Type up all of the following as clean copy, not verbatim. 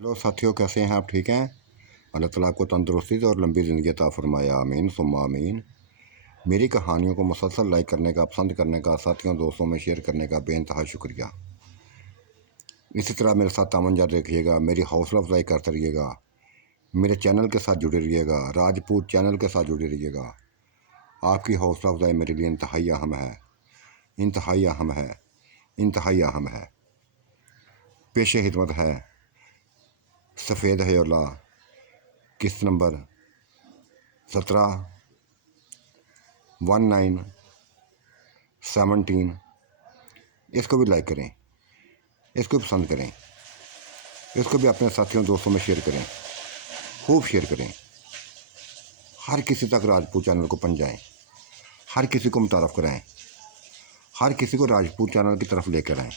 Hello साथियों, कैसे हैं आप? ठीक हैं? अल्लाह ताला आपको तंदुरुस्ती और लंबी ज़िंदगी अता फरमाया। आमीन सुम्मा आमीन। मेरी कहानियों को मुसलसल लाइक करने का, पसंद करने का, साथियों दोस्तों में शेयर करने का बेइंतहा शुक्रिया। इसी तरह मेरे साथ तामन जारी रखिएगा, मेरी हौसला अफजाई करते रहिएगा, मेरे चैनल के साथ जुड़े रहिएगा, राजपूत चैनल के साथ जुड़े रहिएगा। आपकी हौसला अफजाई मेरे लिए इंतहाई अहम है, इंतहाई अहम है, इंतहाई अहम है। पेश खिदमत है सफ़ेद हयोला, किस्त नंबर 171917। इसको भी लाइक करें, इसको भी पसंद करें, इसको भी अपने साथियों दोस्तों में शेयर करें, खूब शेयर करें। हर किसी तक राजपूत चैनल को पहुंचाएं, हर किसी को मुतारफ़ कराएं, हर किसी को राजपूत चैनल की तरफ लेकर आएं।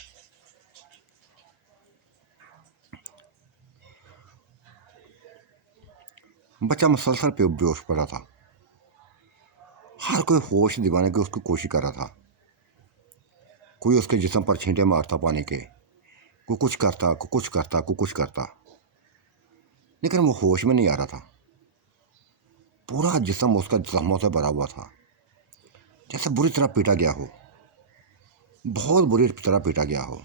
बच्चा मुसलसल पे बेहोश पड़ा था। हर कोई होश दिवाने की उसकी कोशिश कर रहा था। कोई उसके जिस्म पर छींटे मारता पानी के, कोई कुछ करता, कोई कुछ करता, कोई कुछ करता, लेकिन वो होश में नहीं आ रहा था। पूरा जिस्म उसका जख्मों से भरा हुआ था, जैसे बुरी तरह पीटा गया हो, बहुत बुरी तरह पीटा गया हो।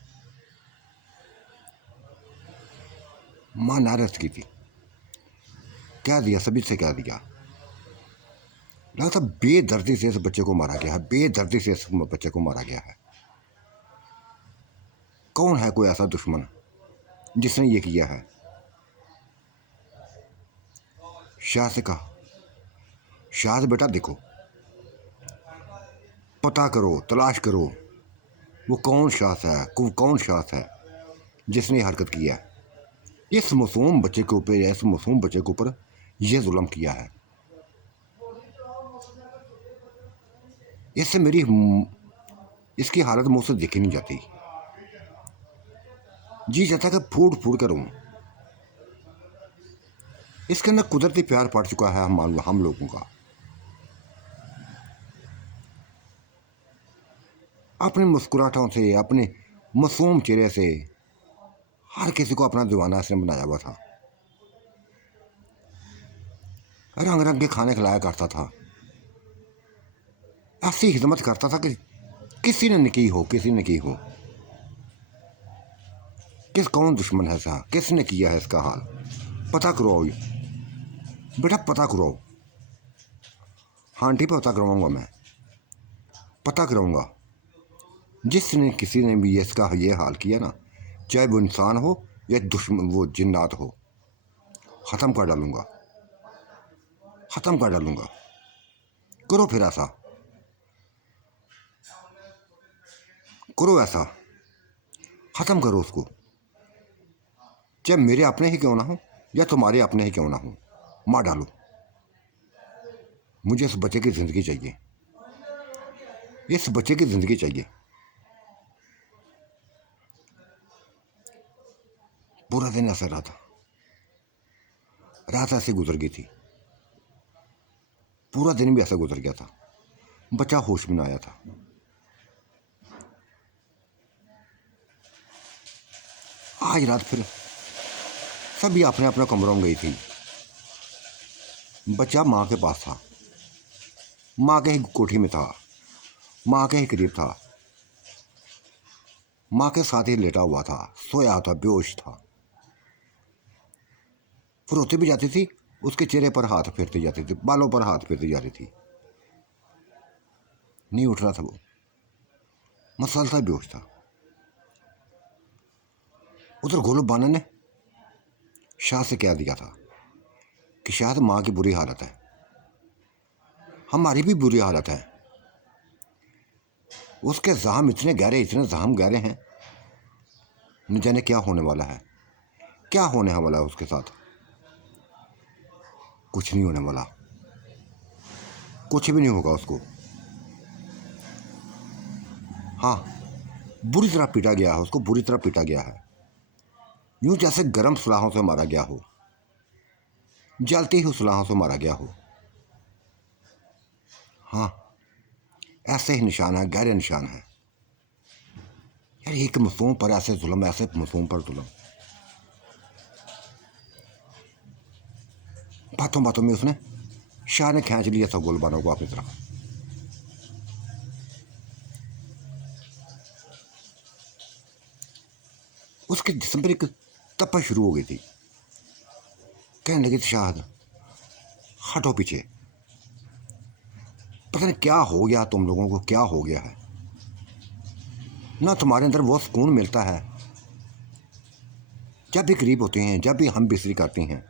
माँ नाराज की थी, कह दिया, सभी से कह दिया। लगता बेदर्दी से इस बच्चे को मारा गया है, बेदर्दी से इस बच्चे को मारा गया है। कौन है कोई ऐसा दुश्मन जिसने ये किया है? शाह से कहा, शाह बेटा देखो, पता करो, तलाश करो, वो कौन शाह है, कौन शाह है जिसने हरकत किया है। इस मासूम बच्चे के ऊपर, इस मासूम बच्चे के ऊपर यह जुल्म किया है। इससे मेरी इसकी हालत मुझसे देखी नहीं जाती। जी चाहता कि फूट फूट कर हूँ। इसके अंदर कुदरती प्यार पड़ चुका है हम लोगों का। अपने मुस्कुराहटों से, अपने मासूम चेहरे से हर किसी को अपना दीवाना इसने बनाया हुआ था। रंग रंग के खाने खिलाया करता था, ऐसी खिदमत करता था कि किसी ने नहीं की हो, किसी ने की हो। कौन दुश्मन है सा, किसने किया है इसका हाल? पता करो बेटा, पता करो। हाँ आंटी, पता करवाऊंगा मैं, पता कराऊंगा। जिसने किसी ने भी इसका ये हाल किया ना, चाहे वो इंसान हो या दुश्मन, वो जिन्नात हो, ख़त्म कर डालूंगा, ख़त्म कर डालूंगा। करो फिर ऐसा, करो ऐसा, ख़त्म करो उसको, चाहे मेरे अपने ही क्यों ना हो या तुम्हारे अपने ही क्यों ना हो, मार डालो। मुझे इस बच्चे की ज़िंदगी चाहिए, इस बच्चे की ज़िंदगी चाहिए। पूरा दिन ऐसा रहा था, रात ऐसे गुजर गई थी, पूरा दिन भी ऐसा गुजर गया था। बच्चा होश में ना आया था। आज रात फिर सभी अपने अपने कमरों में गई थी। बच्चा माँ के पास था, माँ के ही कोठी में था, माँ के ही करीब था, माँ के साथ ही लेटा हुआ था, सोया था, बेहोश था। फिर रोती भी जाती थी, उसके चेहरे पर हाथ फेरती जाती थी, बालों पर हाथ फेरती जाती थी। नहीं उठ रहा था वो, मसलसल बेहोश था। उधर गोलू बाना ने शाह से कह दिया था कि शायद माँ की बुरी हालत है, हमारी भी बुरी हालत है। उसके जख्म इतने गहरे, इतने जख्म गहरे हैं, न जाने क्या होने वाला है, क्या होने वाला है उसके साथ। कुछ नहीं होने वाला, कुछ भी नहीं होगा उसको। हाँ, बुरी तरह पीटा गया है, उसको बुरी तरह पीटा गया है, यूं जैसे गर्म सलाहों से मारा गया हो, जलती हुई सलाहों से मारा गया हो। हाँ, ऐसे ही निशान है, गहरे निशान है। यार एक मासूम पर ऐसे जुल्म, ऐसे मासूम पर जुल्म। बातों बातों में उसने शाह ने खींच लिया था गुलबानो को अपनी तरफ। उसके जिस्म पर एक तपश शुरू हो गई थी। कहने लगी थी शाहद हटो पीछे, पता नहीं क्या हो गया तुम लोगों को, क्या हो गया है ना, तुम्हारे अंदर वो सुकून मिलता है जब भी करीब होते हैं, जब भी हम बिस्तरी करते हैं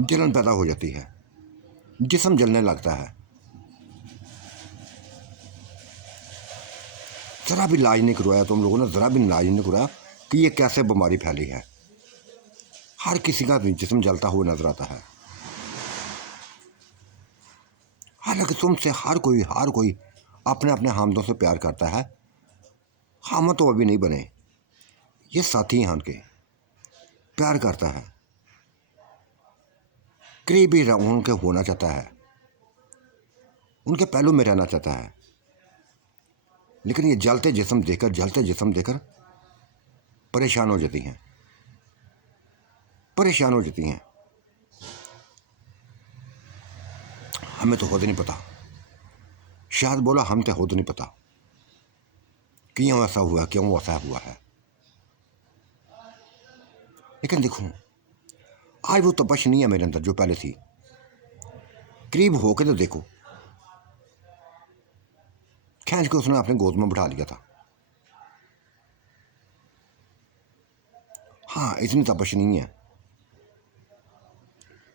जलन पैदा हो जाती है, जिस्म जलने लगता है। ज़रा भी इलाज नहीं करवाया तुम लोगों ने, ज़रा भी इलाज नहीं करवाया कि ये कैसे बीमारी फैली है। हर किसी का जिस्म जलता हुआ नजर आता है। हालांकि तुमसे हर कोई अपने अपने हामदों से प्यार करता है। हम तो अभी नहीं बने, ये साथी हैं उनके, प्यार करता है, करीबी उनके होना चाहता है, उनके पहलू में रहना चाहता है। लेकिन ये जलते जिस्म देखकर परेशान हो जाती हैं, परेशान हो जाती हैं। हमें तो खुद नहीं पता, शायद बोला हम तो खुद नहीं पता क्यों ऐसा हुआ, क्यों ऐसा हुआ है। लेकिन देखो आज वो तपश नहीं है मेरे अंदर जो पहले थी। करीब होके तो देखो, खींच के उसने अपने गोद में बिठा लिया था। हाँ इतनी तपश नहीं है,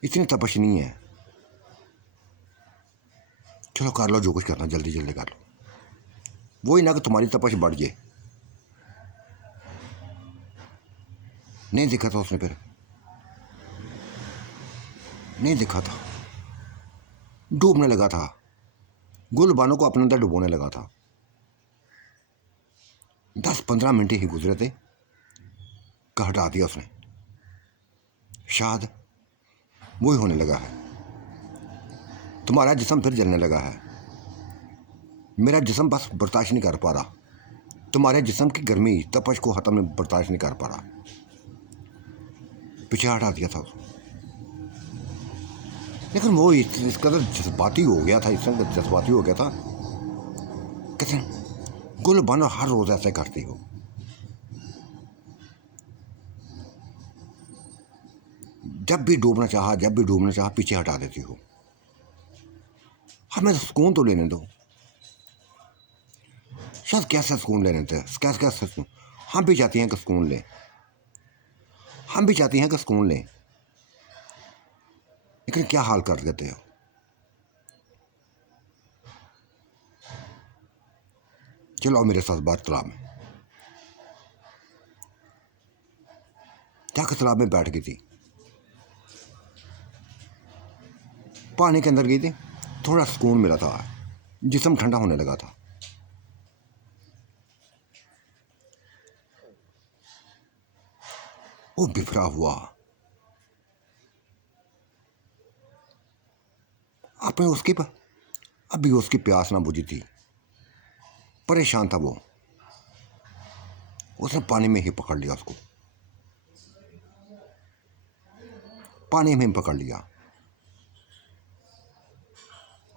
इतनी तपश नहीं है। चलो कर लो जो कुछ करना, जल्दी जल्दी कर लो। वो ही ना कि तुम्हारी तपश बढ़ जाए। नहीं देखा था उसने, फिर नहीं देखा था, डूबने लगा था, गुलबानों को अपने अंदर डुबोने लगा था। 10-15 मिनट ही गुजरे थे का हटा दिया उसने। शायद वही होने लगा है, तुम्हारा जिस्म फिर जलने लगा है। मेरा जिस्म बस बर्दाश्त नहीं कर पा रहा, तुम्हारे जिस्म की गर्मी तपश को ख़त्म बर्दाश्त नहीं कर पा रहा। पीछे हटा दिया था उसको। लेकिन वो इस कदर जज्बाती हो गया था, इस कदर जज्बाती हो गया था। कहते गुलबानो हर रोज़ ऐसे करती हो, जब भी डूबना चाहा पीछे हटा देती हो। हमें सुकून तो लेने दो, शायद कैसा सुकून लेने थे, कैसा सुकून। हम भी चाहती हैं कि सुकून लें, हम भी चाहती हैं कि सुकून लें, लेकिन क्या हाल कर देते हो। चलो आओ मेरे साथ बाहर तालाब में। जाकर तालाब में बैठ गई थी, पानी के अंदर गई थी, थोड़ा सुकून मिला था, जिस्म ठंडा होने लगा था। वो बिफरा हुआ आपने उसके पर अभी उसकी प्यास ना बुझी थी, परेशान था वो। उसने पानी में ही पकड़ लिया उसको, पानी में पकड़ लिया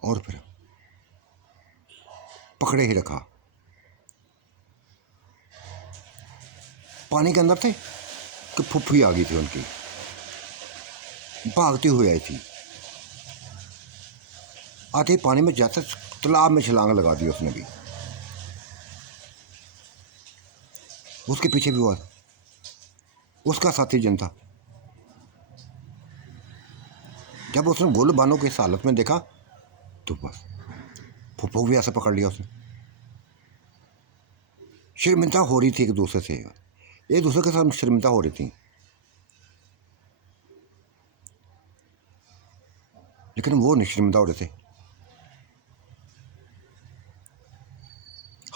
और फिर पकड़े ही रखा। पानी के अंदर थे कि फुफ्फी आ गई थी उनकी, भागती हुई आई थी। आते ही पानी में जाते तालाब में छलांग लगा दी उसने भी। उसके पीछे भी हुआ उसका साथी जन था। जब उसने गुलबानो की इस हालत में देखा तो बस फुफ्फू भी ऐसे पकड़ लिया उसने। शर्मिंदा हो रही थी एक दूसरे से, एक दूसरे के साथ शर्मिंदा हो रही थी। लेकिन वो नहीं शर्मिंदा हो रहे थे।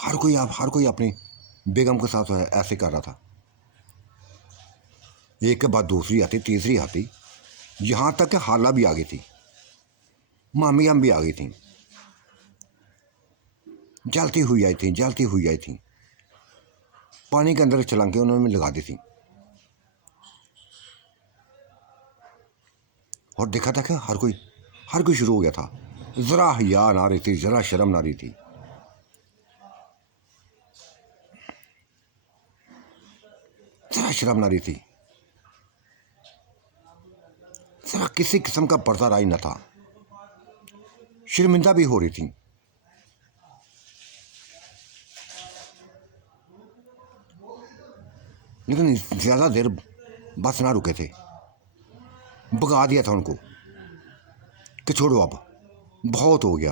हर कोई अपनी बेगम के साथ ऐसे कर रहा था। एक के बाद दूसरी आती, तीसरी आती, यहाँ तक कि हाला भी आ गई थी, मामियाँ भी आ गई थी, जलती हुई आई थी। पानी के अंदर छलांगे उन्होंने लगा दी थी। और देखा था कि हर कोई शुरू हो गया था। ज़रा हया ना रही थी, ज़रा शर्म ना रही थी। ज़रा शर्म ना रही थी, ज़रा किसी किस्म का पर्दा राय न था। शर्मिंदा भी हो रही थी। लेकिन ज़्यादा देर बस ना रुके थे, भगा दिया था उनको कि छोड़ो अब बहुत हो गया।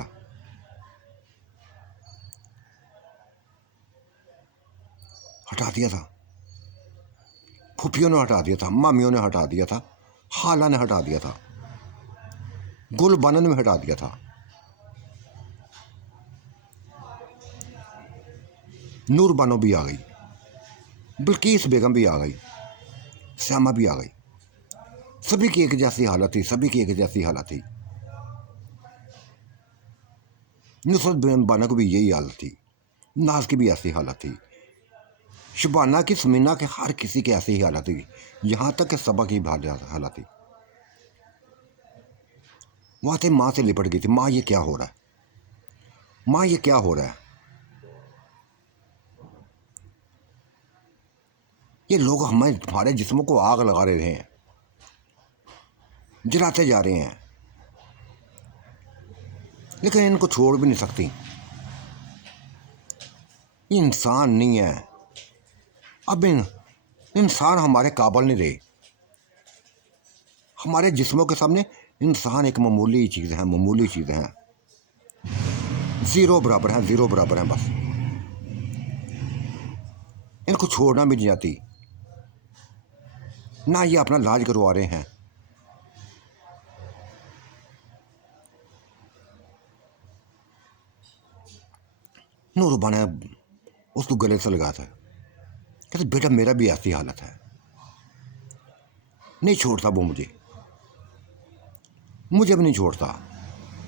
हटा दिया था, फूफियों ने हटा दिया था, मामियों ने हटा दिया था, खाला ने हटा दिया था, गुल बनन में हटा दिया था, नूर बानो भी आ गई, बिल्किस बेगम भी आ गई, श्यामा भी आ गई। सभी की एक जैसी हालत थी, सभी की एक जैसी हालत थी। नुसरत बानो की भी यही हालत थी, नाज की भी ऐसी हालत थी, शबाना की, समीना के, हर किसी की ऐसी ही हालत थी, यहाँ तक कि सबा की हालत थी। वहाँ से माँ से लिपट गई थी, माँ ये क्या हो रहा है, माँ ये क्या हो रहा है। ये लोग हमारे जिस्मों को आग लगा रहे हैं, जलाते जा रहे हैं, लेकिन इनको छोड़ भी नहीं सकती। ये इंसान नहीं है, अब इंसान हमारे काबिल नहीं रहे। हमारे जिस्मों के सामने इंसान एक मामूली चीज़ है, मामूली चीज़ है, ज़ीरो बराबर है, ज़ीरो बराबर है बस। इनको छोड़ना भी नहीं जाती, ना ये अपना इलाज करवा रहे हैं। नूरबा ने उसको गले से लगा था, कहते बेटा मेरा भी ऐसी हालत है, नहीं छोड़ता वो मुझे भी नहीं छोड़ता,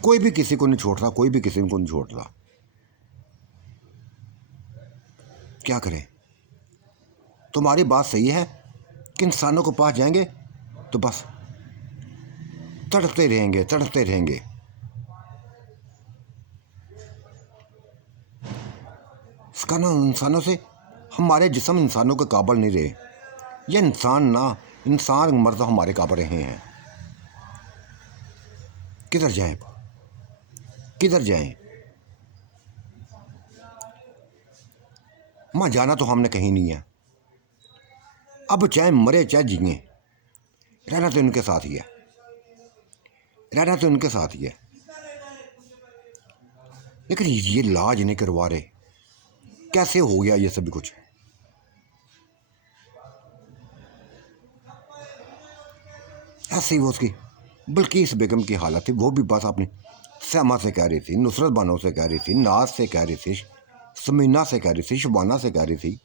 कोई भी किसी को नहीं छोड़ता, कोई भी किसी को नहीं छोड़ता। क्या करें, तुम्हारी बात सही है कि इंसानों के पास जाएंगे तो बस तड़पते रहेंगे, तड़पते रहेंगे। इसका ना इंसानों से हमारे जिस्म इंसानों के काबिल नहीं रहे। ये इंसान ना, इंसान मर्द हमारे काबिल रहे हैं। किधर जाएं, किधर जाएं। माँ जाना तो हमने कहीं नहीं है, अब चाहे मरे चाहे जिए, रहना तो इनके साथ ही है, रहना तो इनके साथ ही है। लेकिन ये इलाज नहीं करवा रहे, कैसे हो गया ये सभी कुछ। ऐसे ही वो उसकी बिल्किस बेगम की हालत थी, वो भी बस अपनी श्यामा से कह रही थी, नुसरत बानो से कह रही थी, नाज से कह रही थी, समीना से कह रही थी, शबाना से कह रही थी,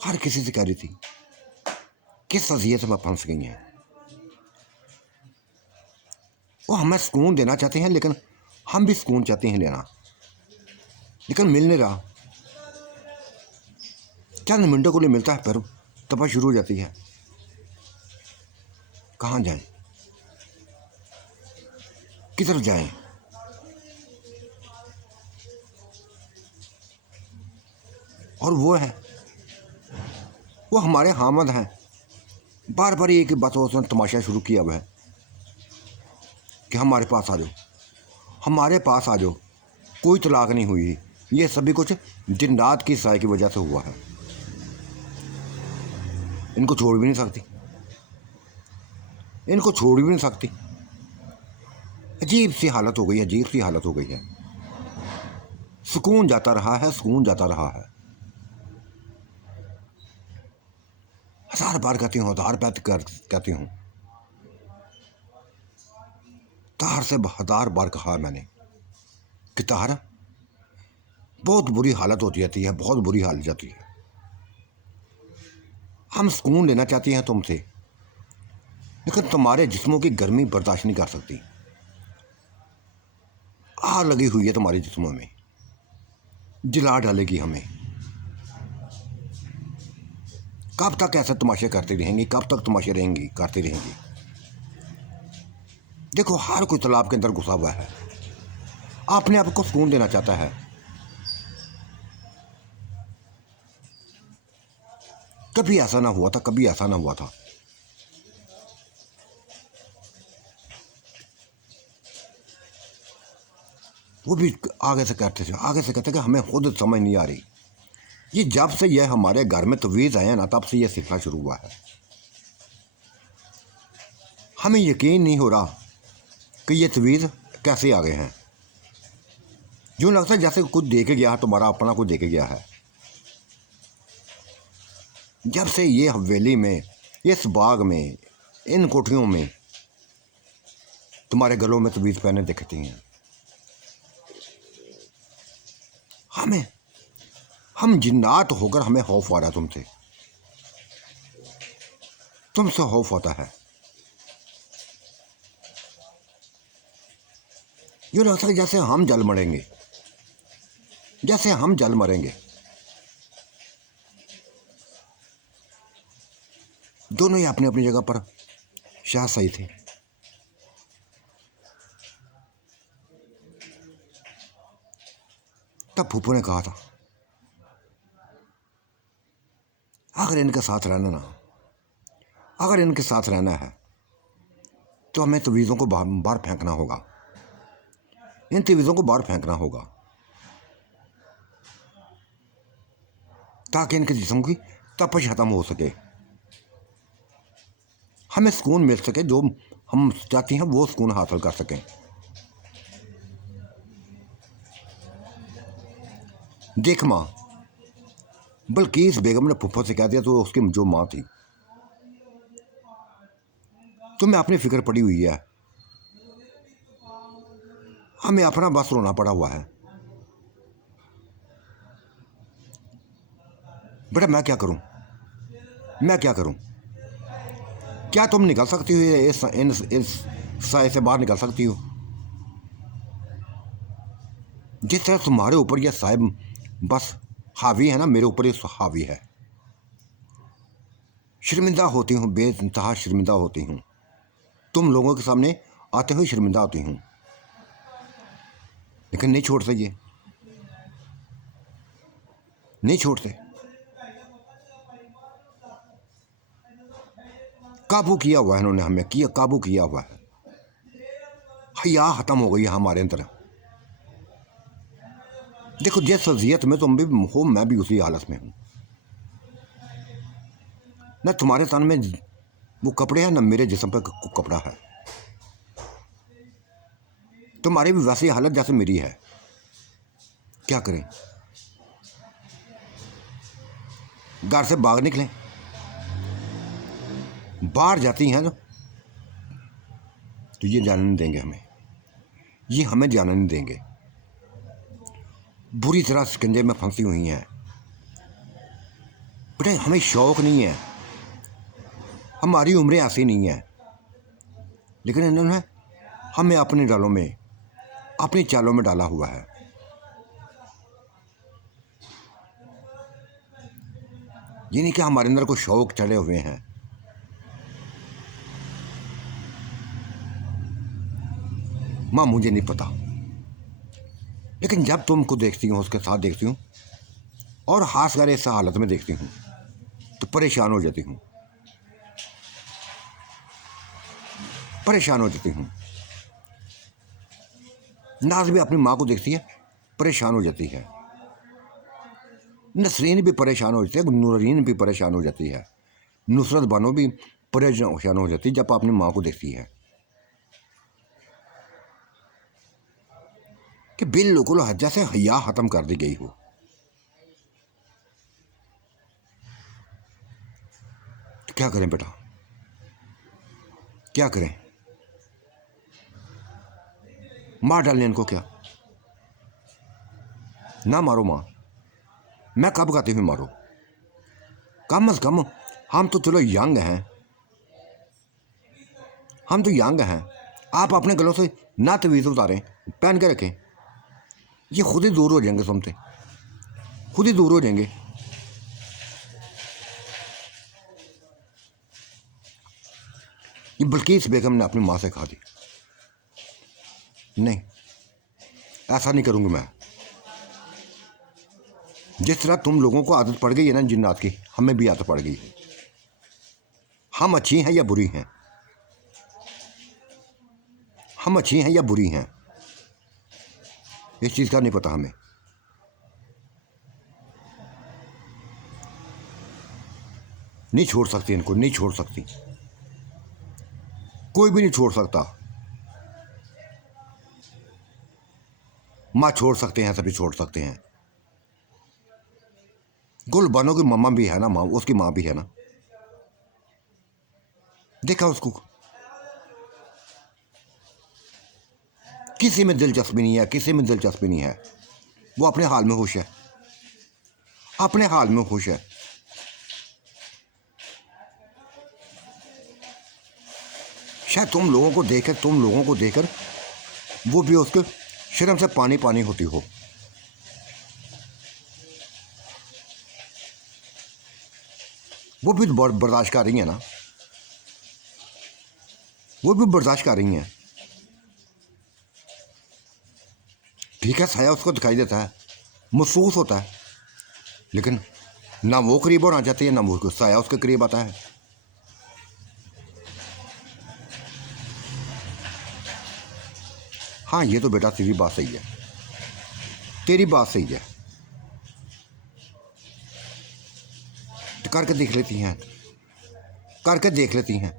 हर किसी से कह रही थी किस अजियत में फंस गई हैं। वो हमें सुकून देना चाहते हैं, लेकिन हम भी सुकून चाहते हैं लेना, लेकिन मिल नहीं रहा। चंद मिनटों के लिए मिलता है, फिर तबाह शुरू हो जाती है। कहाँ जाएं, किधर जाएं। और वो हमारे हामद हैं, बार बार एक बात उसने तमाशा शुरू किया हुआ है कि हमारे पास आ जाओ, हमारे पास आ जाओ, कोई तलाक नहीं हुई, ये सभी कुछ जिन्नात की साय की वजह से हुआ है। इनको छोड़ भी नहीं सकती, इनको छोड़ भी नहीं सकती। अजीब सी हालत हो गई है, अजीब सी हालत हो गई है। सुकून जाता रहा है, सुकून जाता रहा है। हजार बार कहती हूँ, हजार बार कहती हूँ, तार से हजार बार कहा मैंने कि तार बहुत बुरी हालत होती जाती है, बहुत बुरी हालत जाती है। हम सुकून लेना चाहती हैं तुमसे, लेकिन तुम्हारे जिस्मों की गर्मी बर्दाश्त नहीं कर सकती। आग लगी हुई है तुम्हारे जिस्मों में, जला डालेगी हमें। कब तक ऐसे तमाशे करती रहेंगी, कब तक तमाशे रहेंगी, करती रहेंगी। देखो हर कोई तालाब के अंदर घुसा हुआ है, अपने आप को सुकून देना चाहता है। कभी ऐसा ना हुआ था, कभी ऐसा ना हुआ था। वो भी आगे से कहते थे, आगे से कहते कि हमें खुद समझ नहीं आ रही। ये जब से यह हमारे घर में तवीज़ आए ना, तब से यह सिलसिला शुरू हुआ है। हमें यकीन नहीं हो रहा कि ये तवीज़ कैसे आ गए हैं। यूँ लगता है जैसे कुछ दे के गया है, तुम्हारा अपना कुछ दे के गया है। जब से ये हवेली में, इस बाग में, इन कोठियों में तुम्हारे गलों में तवीज़ पहने दिखती हैं, हम जिन्नात होकर हमें खौफ आ रहा है तुमसे खौफ आता है। यूँ लगता है जैसे हम जल मरेंगे, जैसे हम जल मरेंगे। दोनों ही अपनी अपनी जगह पर शाह सही थे। तब फूफो ने कहा था अगर इनके साथ रहना ना, अगर इनके साथ रहना है तो हमें तवीज़ों को बाहर फेंकना होगा, इन तवीज़ों को बाहर फेंकना होगा, ताकि इनके जिस्म की तपश खत्म हो सके, हमें सुकून मिल सके, जो हम चाहते हैं वो सुकून हासिल कर सकें। देख माँ, बल्किस बेगम ने फुफ्फो से कह दिया, तो उसकी जो माँ थी, तुम्हें अपनी फिक्र पड़ी हुई है, हमें अपना बस रोना पड़ा हुआ है। बेटा मैं क्या करूं, मैं क्या करूं? क्या तुम निकल सकती हो इस साए से बाहर निकल सकती हो? जिस तरह तुम्हारे ऊपर यह साए बस हावी है ना, मेरे ऊपर ये हावी है। शर्मिंदा होती हूँ, बेइंतहा शर्मिंदा होती हूँ, तुम लोगों के सामने आते हुए शर्मिंदा होती हूँ, लेकिन नहीं छोड़ते, ये नहीं छोड़ते। काबू किया हुआ है इन्होंने, हमें काबू किया हुआ है। हया खत्म हो गई है हमारे अंदर। देखो जिस अजियत में तुम भी हो, मैं भी उसी हालत में हूँ। न तुम्हारे तन में वो कपड़े हैं, न मेरे जिस्म पे कपड़ा है। तुम्हारी भी वैसी हालत जैसे मेरी है। क्या करें? घर से बाहर निकलें, बाहर जाती हैं तो ये जाने नहीं देंगे हमें, ये हमें जाने नहीं देंगे। बुरी तरह शिकंजे में फंसी हुई हैं। बेटा हमें शौक़ नहीं है, हमारी उम्रें ऐसी नहीं है, लेकिन इन्होंने हमें अपनी डालों में, अपनी चालों में डाला हुआ है। ये नहीं कि हमारे अंदर कोई शौक़ चढ़े हुए हैं। माँ मुझे नहीं पता, लेकिन जब तुमको देखती हूँ, उसके साथ देखती हूँ, और खासकर इस हालत में देखती हूँ, तो परेशान हो जाती हूँ, परेशान हो जाती हूँ। नाज भी अपनी माँ को देखती है, परेशान हो जाती है। नसरीन भी परेशान हो जाती है, नूरीन भी परेशान हो जाती है, नुसरत बानो भी परेशान हो जाती है जब अपनी माँ को देखती है कि बिल्कुल जैसे हया ख़त्म कर दी गई हो। तो क्या करें बेटा, क्या करें? मार डालें इनको क्या? ना मारो माँ, मैं कब कहती हूँ मारो? कम अज़ कम हम तो चलो यंग हैं, हम तो यंग हैं। आप अपने गलों से ना तवीज़ उतारें, पहन के रखें, ये खुद ही दूर हो जाएंगे, सुनते खुद ही दूर हो जाएंगे। ये बल्किस बेगम ने अपनी माँ से कहा थी, नहीं, ऐसा नहीं करूँगी मैं। जिस तरह तुम लोगों को आदत पड़ गई है ना जिन्नात की, हमें भी आदत पड़ गई है। हम अच्छी हैं या बुरी हैं? हम अच्छी हैं या बुरी हैं, इस चीज़ का नहीं पता हमें। नहीं छोड़ सकती इनको, नहीं छोड़ सकती, कोई भी नहीं छोड़ सकता। माँ छोड़ सकते हैं, सभी छोड़ सकते हैं। गुलबानो की मम्मा भी है ना, माँ उसकी माँ भी है ना, देखा उसको। किसी में दिलचस्पी नहीं है, किसी में दिलचस्पी नहीं है, वो अपने हाल में खुश है, अपने हाल में खुश है। शायद तुम लोगों को देखकर वो भी उसके शर्म से पानी पानी होती हो। वो भी बर्दाश्त कर रही है ना, वो भी बर्दाश्त कर रही हैं। ठीक है, साया उसको दिखाई देता है, महसूस होता है, लेकिन ना वो करीब होना चाहती है, ना वो साया उसके करीब आता है। हाँ, ये तो बेटा तेरी बात सही है, तेरी बात सही है। तो करके देख लेती हैं, करके देख लेती हैं,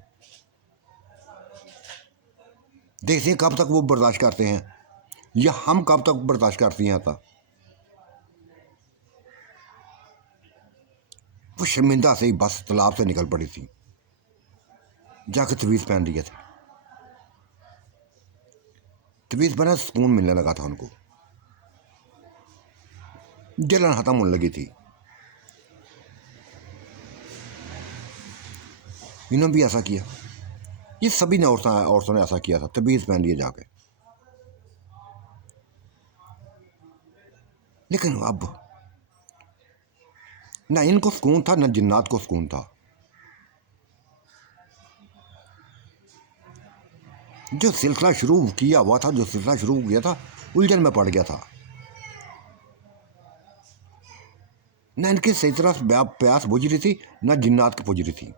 देखते हैं कब तक वो बर्दाश्त करते हैं, या हम कब तक बर्दाश्त करती हैं। आता वो शर्मिंदा से ही बस तालाब से निकल पड़ी थी, जाकर तवीज़ पहन लिया था। तवीज़ पहना, सुकून मिलने लगा था उनको, जलन खत्म होने लगी थी। इन्होंने भी ऐसा किया, ये सभी ने औरतों ने ऐसा किया था, तवीज़ पहन लिए जाके। लेकिन अब ना इनको सुकून था, ना जिन्नात को सुकून था। जो सिलसिला शुरू किया हुआ था, जो सिलसिला शुरू किया था, उलझन में पड़ गया था। ना इनकी सही तरह प्यास बुझ रही थी, ना जिन्नात की बुझ रही थी।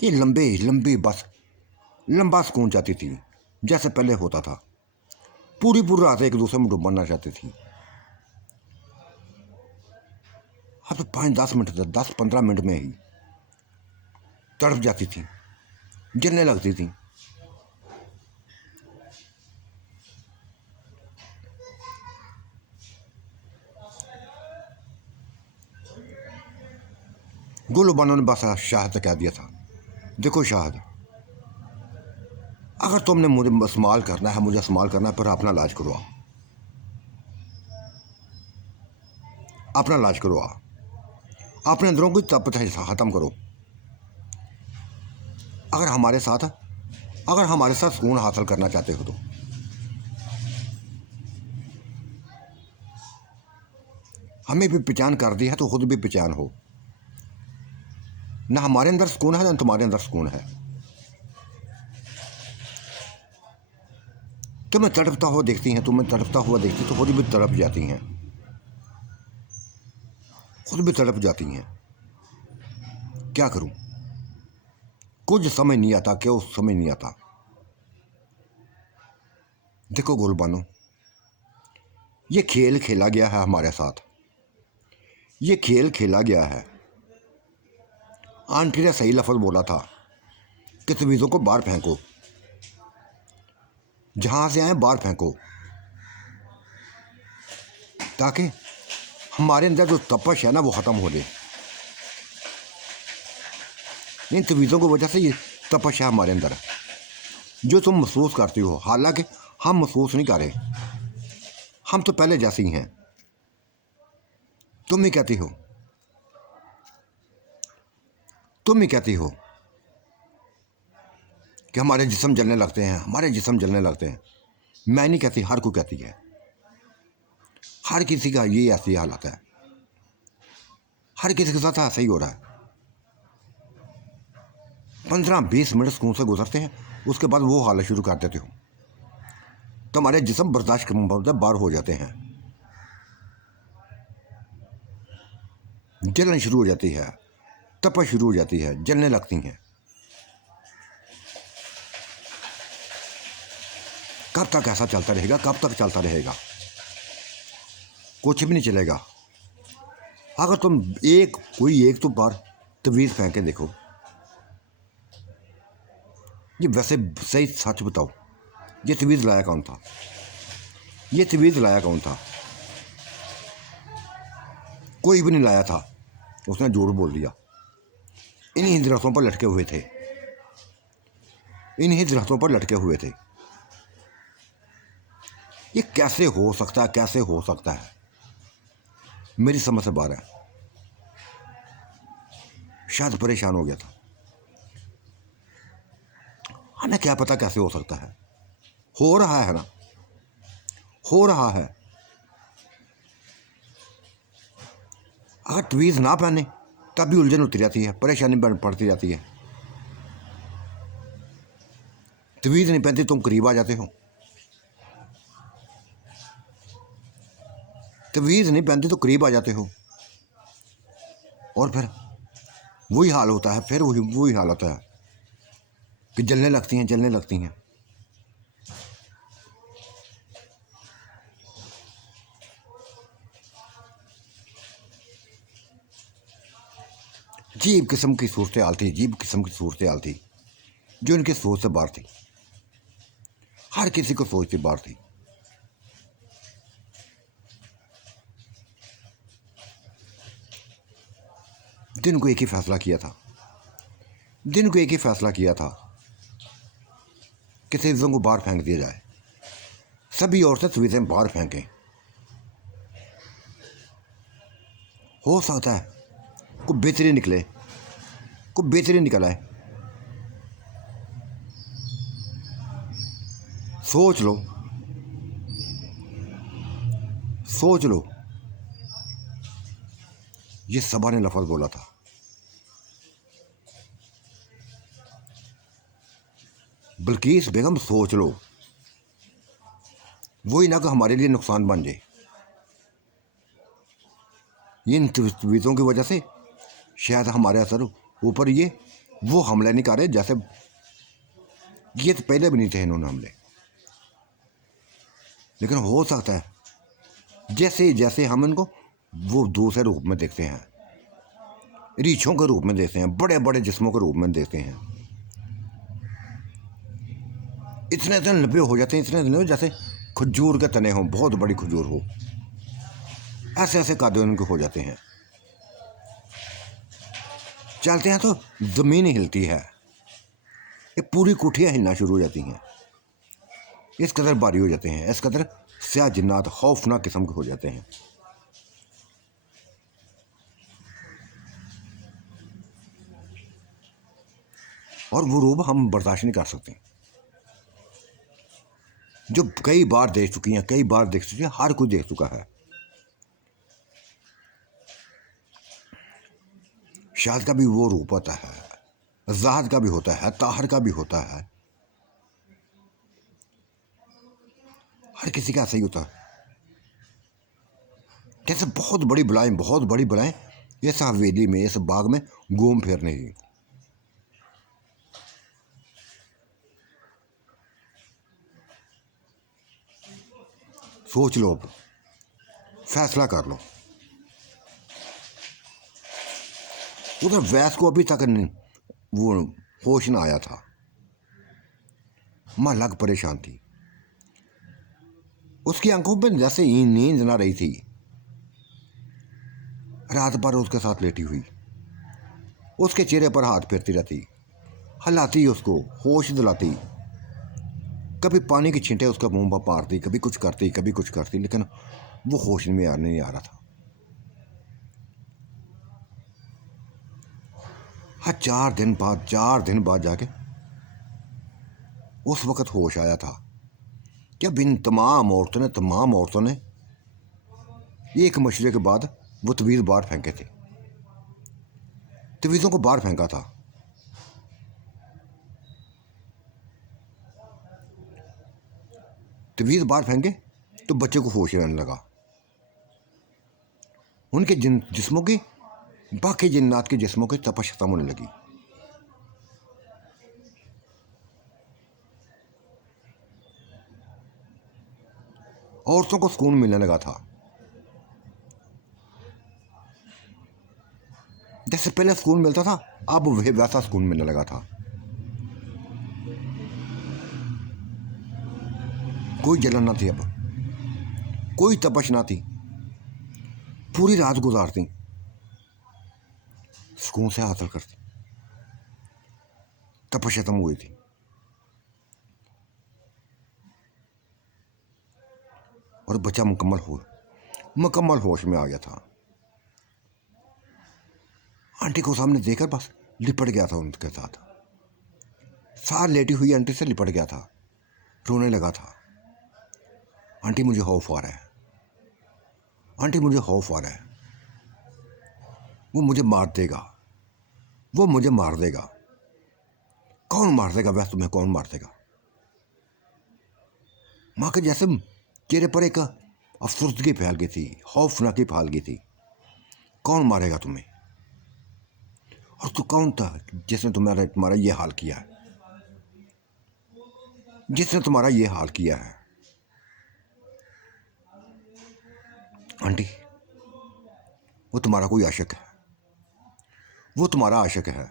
कि लंबे लंबी बस लंबा सुकून चाहती थी, जैसे पहले होता था। पूरी पूरी रात एक दूसरे में डूबना चाहती थी। अब तो 5-10 मिनट, 10-15 मिनट में ही तड़प जाती थी, जलने लगती थी। गुलबानो ने बस शाहद से कह दिया था, देखो शाहद, अगर तुमने मुझे इस्तेमाल करना है, मुझे इस्तेमाल करना है, पर अपना इलाज करवाओ, अपना इलाज करवाओ, अपने अंदरों की तप ख़त्म करो। अगर हमारे साथ सुकून हासिल करना चाहते हो तो हमें भी पहचान कर दी है, तो खुद भी पहचान हो। ना हमारे अंदर सुकून है, ना तुम्हारे अंदर सुकून है। तुम्हें तड़पता हुआ देखती हैं, तो खुद भी तड़प जाती हैं, खुद भी तड़प जाती हैं। क्या करूं, कुछ समझ नहीं आता, क्यों समझ नहीं आता। देखो गुलबानो, ये खेल खेला गया है हमारे साथ, ये खेल खेला गया है। आंटी ने सही लफ्ज़ बोला था कि तवीज़ों को बाहर फेंको, जहाँ से आए बाहर फेंको, ताकि हमारे अंदर जो तपश है ना वो ख़त्म हो जाए। इन तवीज़ों की वजह से ये तपश है हमारे अंदर, जो तुम महसूस करती हो। हालांकि हम महसूस नहीं कर रहे, हम तो पहले जैसे ही हैं। तुम ही कहती हो कि हमारे जिस्म जलने लगते हैं, हमारे जिस्म जलने लगते हैं। मैं नहीं कहती, हर कोई कहती है, हर किसी का ये ऐसी हालत है, हर किसी के साथ ऐसा ही हो रहा है। 15-20 मिनट सुकून से गुजरते हैं, उसके बाद वो हालत शुरू कर देते हो तो हमारे जिस्म बर्दाश्त बाहर हो जाते हैं, जलन शुरू हो जाती है, तपश शुरू हो जाती है, जलने लगती हैं। कब तक ऐसा चलता रहेगा? कब तक चलता रहेगा? कुछ भी नहीं चलेगा। अगर तुम कोई एक तो बार तवीज़ फेंक के देखो। ये वैसे सही सच बताओ, ये तवीज़ लाया कौन था? ये तवीज़ लाया कौन था? कोई भी नहीं लाया था, उसने झूठ बोल दिया। इन्हीं दरख्तों पर लटके हुए थे, इन्हीं दरख्तों पर लटके हुए थे। ये कैसे हो सकता है? कैसे हो सकता है? मेरी समझ से बाहर है। शायद परेशान हो गया था। हमें क्या पता कैसे हो सकता है? हो रहा है ना, हो रहा है। अगर तवीज़ ना पहने तब भी उलझन होती रहती है, परेशानी पड़ती जाती है। तवीज़ नहीं पहनती तुम करीब आ जाते हो, तवीज़ नहीं पहनती तो करीब आ जाते हो, और फिर वही हाल होता है। फिर वही हाल होता है कि जलने लगती हैं, जलने लगती हैं। अजीब किस्म की सूरत हाल थी, अजीब किस्म की सूरत हाल थी जो इनकी सोच से बाहर थी। हर किसी को सोच से बाहर थी। दिन को एक ही फैसला किया था, दिन को एक ही फैसला किया था कि तवीज़ों को बाहर फेंक दिया जाए, सभी औरतें तवीज़ें बाहर फेंकें। हो सकता है कोई बेहतरीन निकले, कोई बेहतरीन निकल आए। सोच लो, सोच लो। ये सबा ने लफ्ज़ बोला था। बिल्किस बेगम सोच लो, वही ना कि हमारे लिए नुकसान बन जाए। इन तवीज़ों की वजह से शायद हमारे असर ऊपर ये वो हमले नहीं कर रहे, जैसे ये तो पहले भी नहीं थे इन्होंने हमले। लेकिन हो सकता है जैसे जैसे हम इनको वो दूसरे रूप में देखते हैं, रीछों के रूप में देखते हैं, बड़े बड़े जिस्मों के रूप में देखते हैं, इतने इतने लंबे हो जाते हैं, इतने इतने जैसे खजूर के तने हों, बहुत बड़ी खजूर हो, ऐसे ऐसे कादे उनके हो जाते हैं। चलते हैं तो ज़मीन हिलती है, ये पूरी कोठियाँ हिलना शुरू हो जाती हैं। इस कदर भारी हो जाते हैं, इस कदर स्याह जिन्नात खौफनाक किस्म के हो जाते हैं। और वो रूब हम बर्दाश्त नहीं कर सकते, जो कई बार देख चुकी हैं, कई बार देख चुकी हैं, हर कोई देख चुका है। शाद का भी वो रूप होता है, जाहद का भी होता है, ताहर का भी होता है, हर किसी का ऐसा ही होता है। जैसे बहुत बड़ी बलाएं, बहुत बड़ी बलाएं इस हवेली में, इस बाग में घूम फिरने की। सोच लो, अब फैसला कर लो। उधर वैस को अभी तक नहीं वो होश ना आया था, माँ लग परेशान थी, उसकी आंखों में जैसे ही नींद ना रही थी। रात भर उसके साथ लेटी हुई, उसके चेहरे पर हाथ फेरती रहती, हलाती उसको, होश दिलाती, कभी पानी की छींटे उसका मुंह पर मारती, कभी कुछ करती, कभी कुछ करती, लेकिन वो होश में नहीं आ रहा था। हाँ, 4 दिन बाद जाके उस वक़्त होश आया था। जब इन तमाम औरतों ने एक मशरे के बाद वो तवीज़ बाहर फेंके थे, तवीज़ों को बाहर फेंका था। तवीज़ बाहर फेंके तो बच्चे को होश रहने लगा। उनके जिस्मों की, बाकी जिन्नात के जिस्मों की तपश खत्म होने लगी। औरतों को सुकून मिलने लगा था। जैसे पहले सुकून मिलता था, अब वह वैसा सुकून मिलने लगा था। कोई जलन ना थी, अब कोई तपश ना थी। पूरी रात गुजारती, सुकून से हासिल करती, तपश खत्म हुई थी। और बच्चा मुकम्मल होश में आ गया था। आंटी को सामने देखकर बस लिपट गया था उनके साथ लेटी हुई आंटी से लिपट गया था, रोने लगा था। आंटी मुझे खौफ आ रहा है, आंटी मुझे खौफ आ रहा है, वो मुझे मार देगा, वो मुझे मार देगा। कौन मार देगा? वैसे तुम्हें कौन मार देगा? माँ के जैसे चेहरे पर एक अफसुर्दगी फैल गई थी, खौफनाकी फैल गई थी। कौन मारेगा तुम्हें? और तू कौन था जिसने तुम्हारा ये हाल किया है? जिसने तुम्हारा ये हाल किया है? आंटी, वो तुम्हारा कोई आशिक है, वो तुम्हारा आशिक है,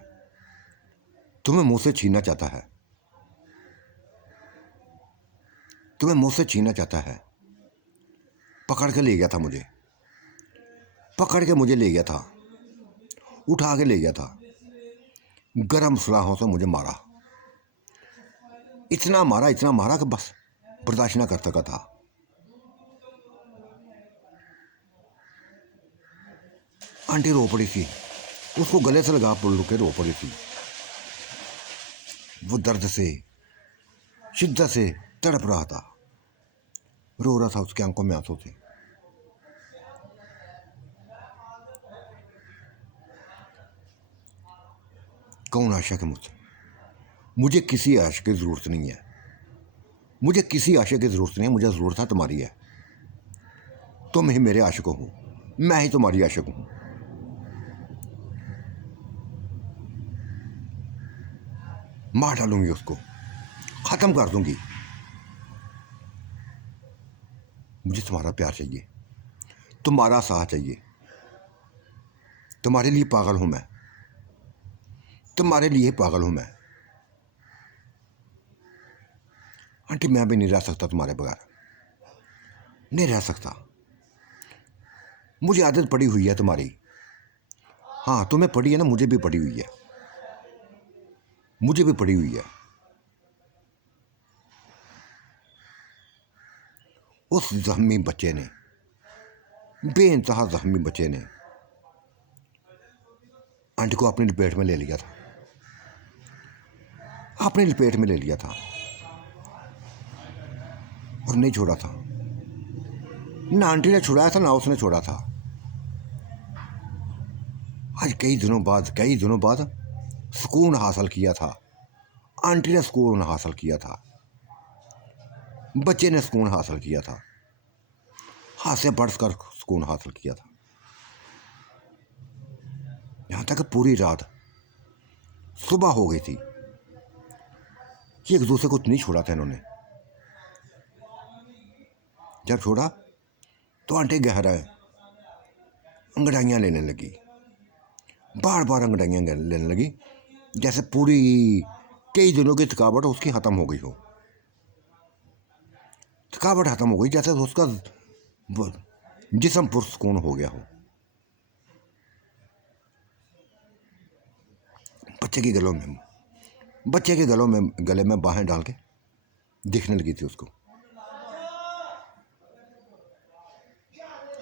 तुम्हें मुंह से छीनना चाहता है, तुम्हें मुंह से छीनना चाहता है। पकड़ के ले गया था मुझे, पकड़ के मुझे ले गया था, उठा के ले गया था, गरम सलाहों से मुझे मारा, इतना मारा कि बस बर्दाश्त ना कर सका था। आंटी रो पड़ी थी, उसको गले से लगा पड़ के रो पड़ी थी। वो दर्द से, शिद्दत से तड़प रहा था, रो रहा था, उसकी आंखों में आंसू थे। कौन आशिक है मुझसे? मुझे किसी आशिक की ज़रूरत नहीं है, मुझे किसी आशिक की ज़रूरत नहीं है। मुझे ज़रूरत है तुम्हारी है। तुम ही मेरे आशिक हो, मैं ही तुम्हारी आशिक हूँ। मार डालूंगी उसको, ख़त्म कर दूंगी। मुझे तुम्हारा प्यार चाहिए, तुम्हारा साथ चाहिए। तुम्हारे लिए पागल हूँ मैं, तुम्हारे लिए पागल हूँ मैं। आंटी, मैं भी नहीं रह सकता तुम्हारे बगैर, नहीं रह सकता। मुझे आदत पड़ी हुई है तुम्हारी। हाँ, तुम्हें पड़ी है ना, मुझे भी पड़ी हुई है, मुझे भी पड़ी हुई है। उस जख्मी बच्चे ने, बेइंतहा जख्मी बच्चे ने आंटी को अपनी लपेट में ले लिया था, अपनी लपेट में ले लिया था और नहीं छोड़ा था। ना आंटी ने छुड़ाया था, ना उसने छोड़ा था। आज कई दिनों बाद सुकून हासिल किया था। आंटी ने सुकून हासिल किया था, बच्चे ने सुकून हासिल किया था, हाथ से बढ़कर सुकून हासिल किया था। यहाँ तक पूरी रात सुबह हो गई थी, ये एक दूसरे को नहीं छोड़ा था इन्होंने। जब छोड़ा तो आंटी गहरा अंगड़ाइयाँ लेने लगी, बार बार अंगड़ाइयाँ लेने लगी, जैसे पूरी कई दिनों की थकावट उसकी ख़त्म हो गई हो। थकावट ख़त्म हो गई, जैसे उसका जिस्म पुरसुकून हो गया हो। बच्चे के गले में बाहें डाल के देखने लगी थी उसको।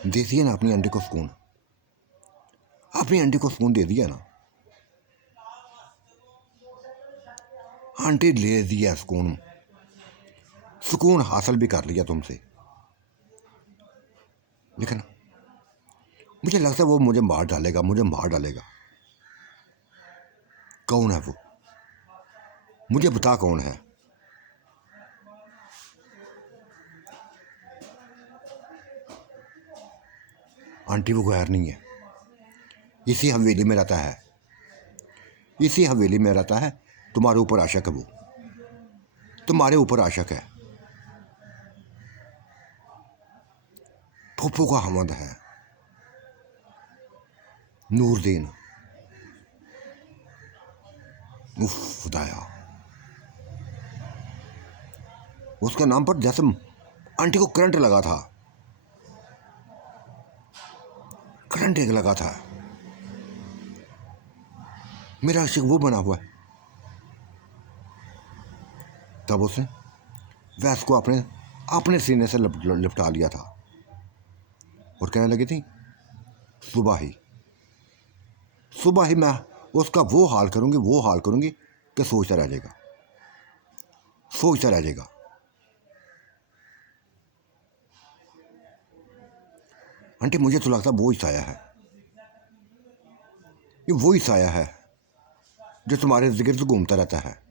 दे दिया ना अपनी आंटी को सुकून, अपनी आंटी को सुकून दे दिया ना। आंटी ले दिया सुकून, सुकून हासिल भी कर लिया तुमसे। लेकिन मुझे लगता है वो मुझे मार डालेगा, मुझे मार डालेगा। कौन है वो? मुझे बता कौन है। आंटी वो गैर नहीं है, इसी हवेली में रहता है, इसी हवेली में रहता है। तुम्हारे ऊपर आशक है, वो तुम्हारे ऊपर आशक है। फूफू का हमद है नूरदीन। उफ खुदाया, उसके नाम पर जैसे आंटी को करंट लगा था, करंट एक लगा था। मेरा आशिक वो बना हुआ है। तब उसने वैस को अपने अपने सीने से लिपटा लिया था और कहने लगी थी, सुबह ही मैं उसका वो हाल करूंगी, वो हाल करूंगी कि सोचता रह जाएगा, सोचता रह जाएगा। आंटी मुझे तो लगता वो ही साया है, ये वो ही साया है जो तुम्हारे गिर्द घूमता रहता है।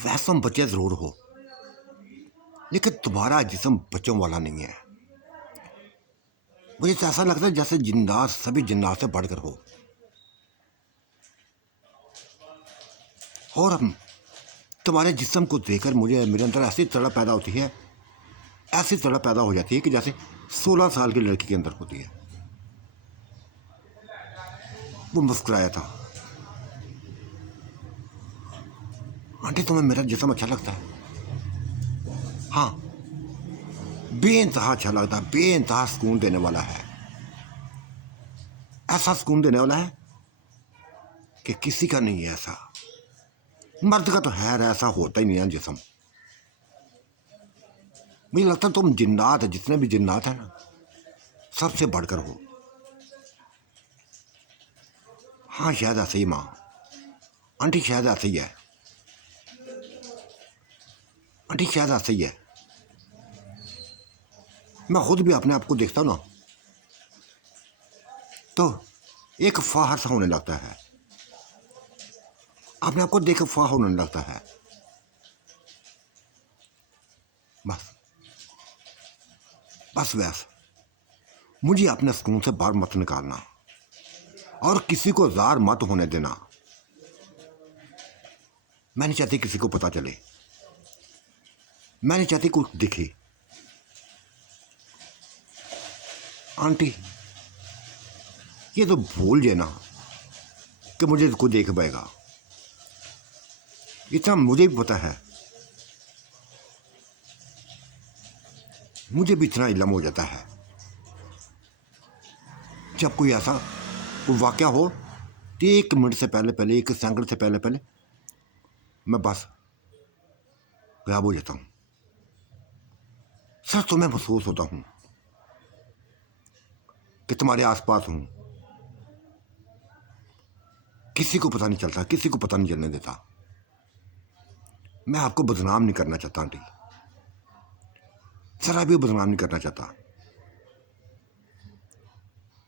वैसा बच्चे जरूर हो, लेकिन तुम्हारा जिस्म बच्चों वाला नहीं है। मुझे तो ऐसा लगता है जैसे जिन्नात सभी जिन्नात से बढ़कर हो। और तुम्हारे जिस्म को देखकर मुझे मेरे अंदर ऐसी तड़प पैदा होती है, ऐसी तड़प पैदा हो जाती है कि जैसे 16 साल की लड़की के अंदर होती है। वो मुस्कुराया था। आंटी तुम्हें मेरा जिस्म अच्छा लगता है? हाँ, बेइंतहा अच्छा लगता है, बेइंतहा सुकून देने वाला है। ऐसा सुकून देने वाला है कि किसी का नहीं है ऐसा। मर्द का तो है, ऐसा होता ही नहीं है जिस्म। मुझे लगता है तुम जिन्नात, जितने भी जिन्नात है ना, सबसे बढ़कर हो। हाँ शायद ऐसे ही माँ, आंटी शायद ऐसे ही है, आंटी शायद ऐसे ही है। मैं खुद भी अपने आप को देखता हूँ ना, तो एक फाहर सा होने लगता है, अपने आप को देख फाह होने लगता है। बस बस वैस मुझे अपने सुकून से बाहर मत निकालना और किसी को जार मत होने देना। मैं नहीं चाहती किसी को पता चले, मैं नहीं चाहती कुछ दिखे। आंटी ये तो भूल जाए ना कि मुझे कोई देख पाएगा, इतना मुझे भी पता है, मुझे भी इतना इल्म हो जाता है। जब कोई ऐसा कोई वाक़या हो तो 1 मिनट से पहले पहले, 1 सेकंड से पहले पहले मैं बस गायब हो जाता हूँ। सच तो मैं महसूस होता हूँ कि तुम्हारे आसपास हूँ, किसी को पता नहीं चलता, किसी को पता नहीं चलने देता। मैं आपको बदनाम नहीं करना चाहता आंटी, जरा भी बदनाम नहीं करना चाहता।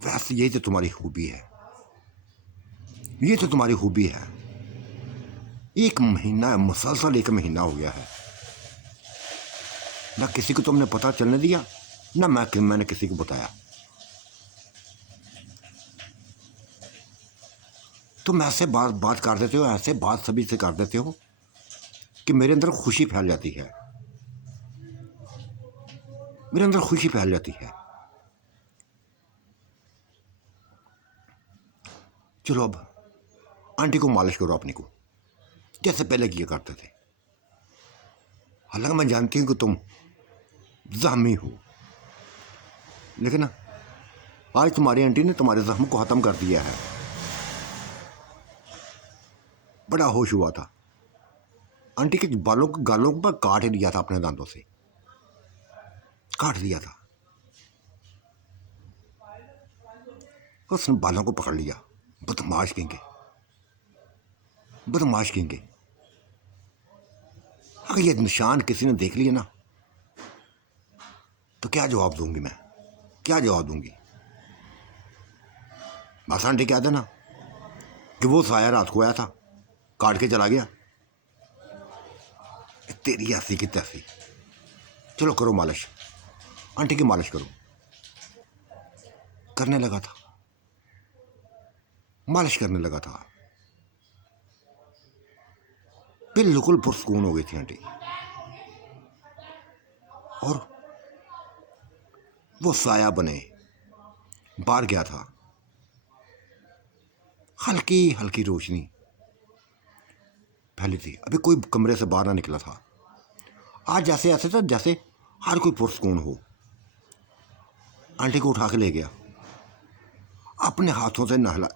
वैसे यही तो तुम्हारी खूबी है, ये तो तुम्हारी खूबी है। 1 महीना मुसलसल 1 महीना हो गया है, ना किसी को तुमने पता चलने दिया, ना मैंने किसी को बताया। तुम ऐसे बात कर देते हो, ऐसे बात सभी से कर देते हो कि मेरे अंदर खुशी फैल जाती है, मेरे अंदर खुशी फैल जाती है। चलो अब आंटी को मालिश करो अपनी को, जैसे पहले किया करते थे। हालांकि मैं जानती हूँ कि तुम जख्मी हो, लेकिन आज तुम्हारी आंटी ने तुम्हारे जख्म को ख़त्म कर दिया है। बड़ा होश हुआ था, आंटी के बालों को गालों पर काट लिया था, अपने दांतों से काट दिया था। उसने बालों को पकड़ लिया। बदमाश कहेंगे, बदमाश कहेंगे। अगर ये निशान किसी ने देख लिया ना, तो क्या जवाब दूंगी मैं, क्या जवाब दूंगी? बस आंटी कह देना कि वो साया रात को आया था, काट के चला गया। तेरी ऐसी की तैसी। चलो करो मालिश, आंटी की मालिश करो। करने लगा था, मालिश करने लगा था, बिल्कुल पुरस्कून हो गई थी आंटी। और वो साया बने बाहर गया था, हल्की हल्की रोशनी फैली थी, अभी कोई कमरे से बाहर ना निकला था। आज जैसे ऐसे था जैसे हर कोई पुरस्कून हो। आंटी को उठा के ले गया, अपने हाथों से नहला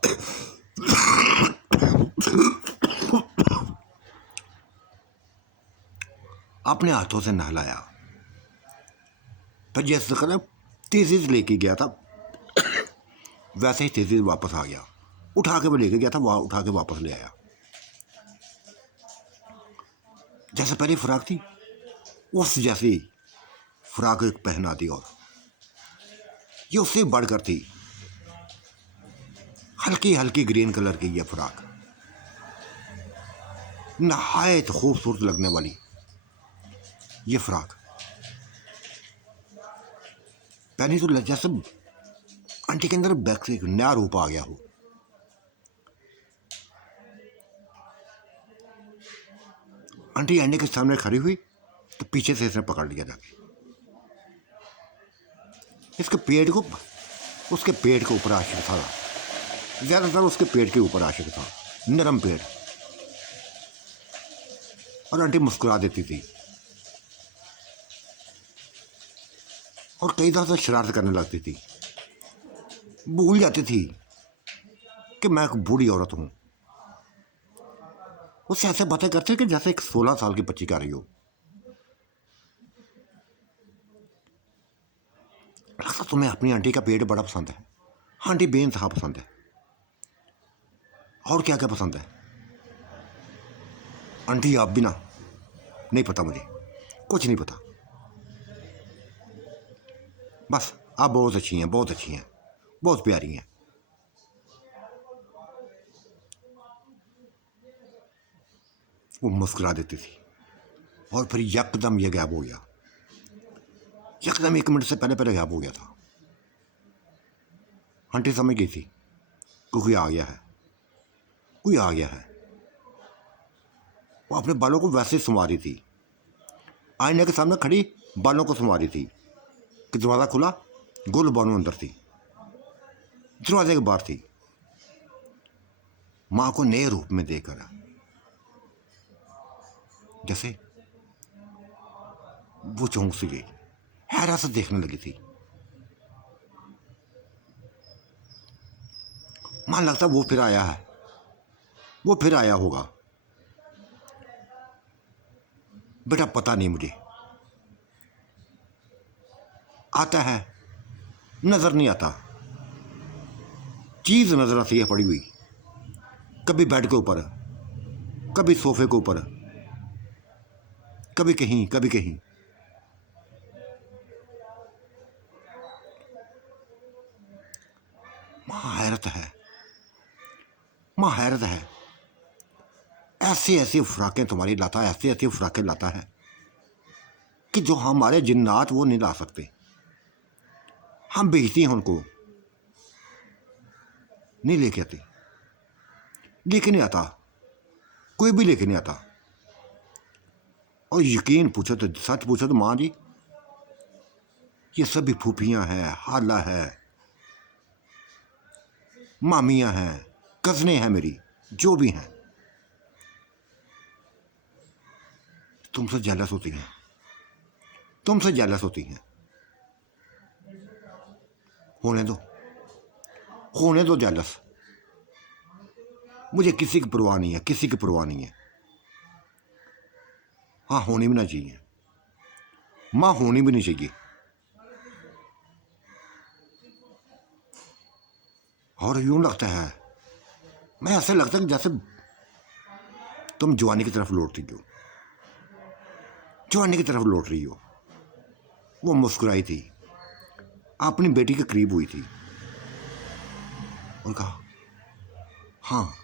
अपने हाथों से नहलाया। फिर जैसे कदम तेजी से लेके गया था वैसे ही तेजी से वापस आ गया। उठा के वो लेके गया था, वहाँ उठा के वापस ले आया। जैसे पहली फ्राक थी उस जैसी फ्राक एक पहना दी, और ये उससे बढ़कर थी, हल्की हल्की ग्रीन कलर की ये फ्राक, नहायत खूबसूरत लगने वाली ये फ्राक पहनी तो जैसे आंटी के अंदर बैक से एक नया रूप आ गया हो। आंटी आईने के सामने खड़ी हुई तो पीछे से इसने पकड़ लिया जाके, इसके पेट को, उसके पेट के ऊपर आशिक था, ज्यादातर उसके पेट के ऊपर आशिक था, नरम पेट। और आंटी मुस्कुरा देती थी और कई दफा शरारत करने लगती थी, भूल जाती थी कि मैं एक बूढ़ी औरत हूं। उससे ऐसे बातें करते कि जैसे एक 16 साल की बच्ची कर रही हो। लगता तुम्हें अपनी आंटी का पेट बड़ा पसंद है। आंटी बेइंतहा पसंद है। और क्या क्या पसंद है आंटी? आप भी ना, नहीं पता मुझे, कुछ नहीं पता। बस आप बहुत अच्छी हैं, बहुत अच्छी हैं, बहुत प्यारी हैं। वो मुस्कुरा देती थी और फिर यकदम ये गायब हो गया। यकदम 1 मिनट से पहले पहले गायब हो गया था। आंटी समझ गई थी कि कोई आ गया है, कोई आ गया है। वो अपने बालों को वैसे संवारी थी, आईने के सामने खड़ी बालों को संवारी थी कि दरवाज़ा खुला, गुल बानू अंदर थी, दरवाजे के बाहर थी, माँ को नए रूप में देखकर। जैसे वो चौंक सी गई, हैरान से देखने लगी थी। मां लगता वो फिर आया है, वो फिर आया होगा। बेटा पता नहीं मुझे, आता है नजर नहीं आता, चीज नजर आती है पड़ी हुई, कभी बेड के ऊपर, कभी सोफे के ऊपर, कभी कहीं कभी कहीं। मां हैरत है, मां हैरत है। ऐसी ऐसी फ्राकें तुम्हारी लाता है, ऐसी ऐसी फ्राकें लाता है कि जो हमारे जिन्नात वो नहीं ला सकते। हम बेचती हैं उनको, नहीं लेके आती, लेके नहीं आता, कोई भी लेके नहीं आता। और यकीन पूछो तो, सच पूछो तो माँ जी, ये सभी फूफियाँ हैं, हाला है, मामियाँ हैं, कज़नें हैं मेरी, जो भी हैं, तुमसे जेलस होती हैं, तुमसे जेलस होती हैं। होने दो, होने दो जेलस। मुझे किसी की परवाह नहीं है, किसी की परवाह नहीं है। हाँ होनी भी ना चाहिए, माँ होनी भी नहीं चाहिए। और यूं लगता है, मैं ऐसे लगता है कि जैसे तुम जवानी की तरफ लौट रही हो, जवानी की तरफ लौट रही हो। वो मुस्कुराई थी, अपनी बेटी के करीब हुई थी और कहा हाँ,